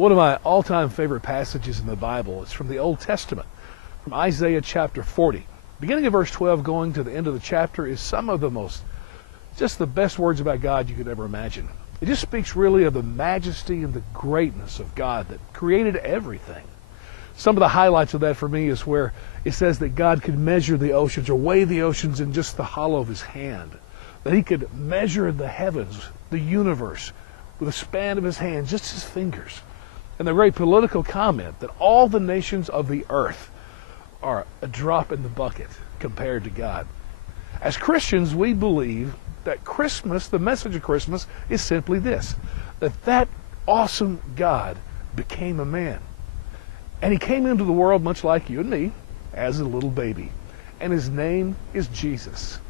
One of my all-time favorite passages in the Bible is from the Old Testament, from Isaiah chapter 40. Beginning of verse 12, going to the end of the chapter, is some of the most, just the best words about God you could ever imagine. It just speaks really of the majesty and the greatness of God that created everything. Some of the highlights of that for me is where it says that God could measure the oceans or weigh the oceans in just the hollow of his hand. That he could measure the heavens, the universe, with a span of his hand, just his fingers. And the very political comment that all the nations of the earth are a drop in the bucket compared to God. As Christians, we believe that Christmas, the message of Christmas, is simply this, that awesome God became a man. And he came into the world much like you and me, as a little baby. And his name is Jesus.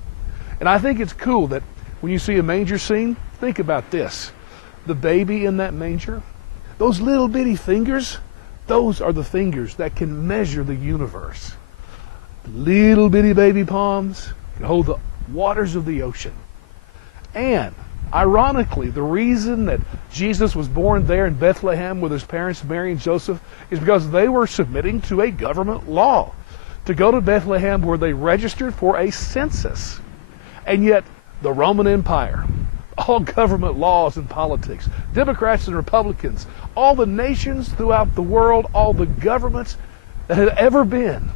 And I think it's cool that when you see a manger scene, think about this. The baby in that manger, those little bitty fingers, those are the fingers that can measure the universe. Little bitty baby palms can hold the waters of the ocean. And, ironically, the reason that Jesus was born there in Bethlehem with his parents, Mary and Joseph, is because they were submitting to a government law to go to Bethlehem where they registered for a census. And yet, the Roman Empire, all government laws and politics, Democrats and Republicans, all the nations throughout the world, all the governments that have ever been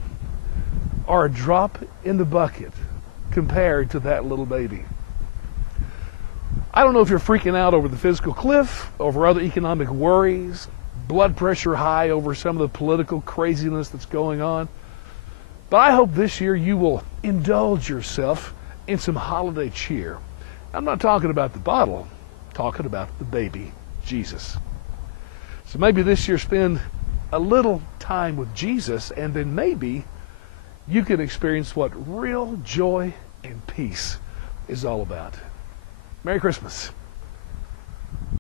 are a drop in the bucket compared to that little baby. I don't know if you're freaking out over the fiscal cliff, over other economic worries, blood pressure high over some of the political craziness that's going on, but I hope this year you will indulge yourself in some holiday cheer. I'm not talking about the bottle, I'm talking about the baby, Jesus. So maybe this year spend a little time with Jesus, and then maybe you can experience what real joy and peace is all about. Merry Christmas.